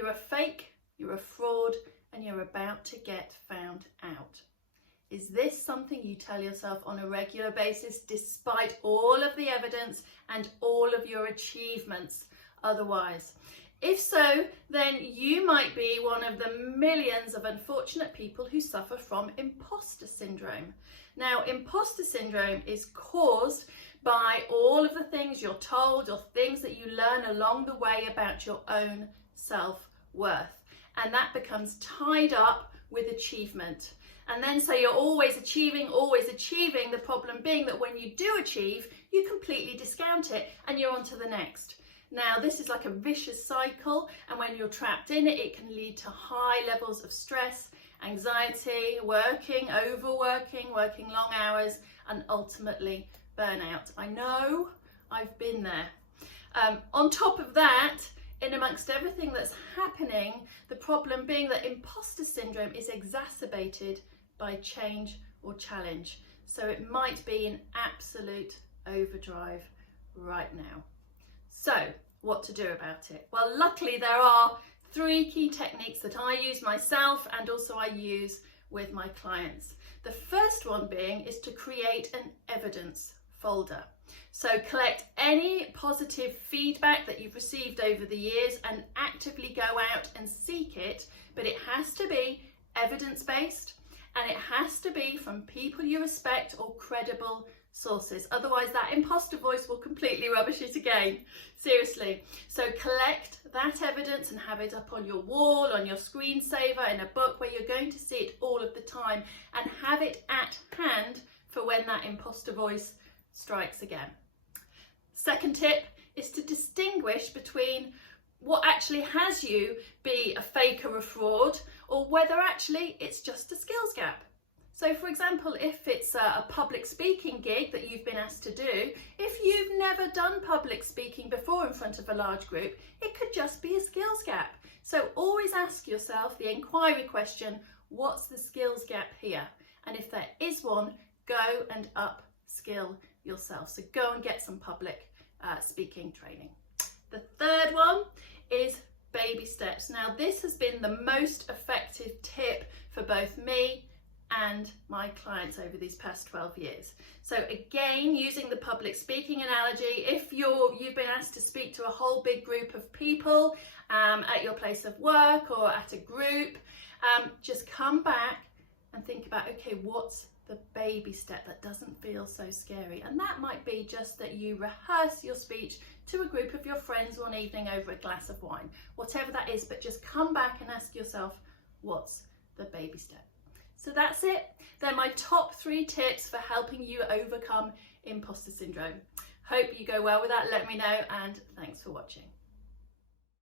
You're a fake, you're a fraud, and you're about to get found out. Is this something you tell yourself on a regular basis despite all of the evidence and all of your achievements otherwise? If so, then you might be one of the millions of unfortunate people who suffer from imposter syndrome. Now, imposter syndrome is caused by all of the things you're told or things that you learn along the way about your own self-worth. And that becomes tied up with achievement. And then so you're always achieving, the problem being that when you do achieve, you completely discount it and you're on to the next. Now, this is like a vicious cycle, and when you're trapped in it, it can lead to high levels of stress, anxiety, overworking, working long hours, and ultimately burnout. I know, I've been there. On top of that, in amongst everything that's happening, the problem being that imposter syndrome is exacerbated by change or challenge. So it might be in absolute overdrive right now. So what to do about it? Well, luckily there are 3 key techniques that I use myself and also I use with my clients. The first one being is to create an evidence folder. So collect any positive feedback that you've received over the years and actively go out and seek it, but it has to be evidence-based and it has to be from people you respect or credible sources. Otherwise that imposter voice will completely rubbish it again. Seriously. So collect that evidence and have it up on your wall, on your screensaver, in a book where you're going to see it all of the time, and have it at hand for when that imposter voice strikes again. Second tip is to distinguish between what actually has you be a fake or a fraud, or whether actually it's just a skills gap. So for example, if it's a public speaking gig that you've been asked to do, if you've never done public speaking before in front of a large group, it could just be a skills gap. So always ask yourself the inquiry question, what's the skills gap here? And if there is one, go and upskill yourself. So go and get some public speaking training. The third one is baby steps. Now this has been the most effective tip for both me and my clients over these past 12 years. So again, using the public speaking analogy, if you've been asked to speak to a whole big group of people at your place of work or at a group, just come back and think about, okay, what's the baby step that doesn't feel so scary? And that might be just that you rehearse your speech to a group of your friends one evening over a glass of wine, whatever that is, but just come back and ask yourself, what's the baby step? So that's it. They're my top 3 tips for helping you overcome imposter syndrome. Hope you go well with that. Let me know, and thanks for watching.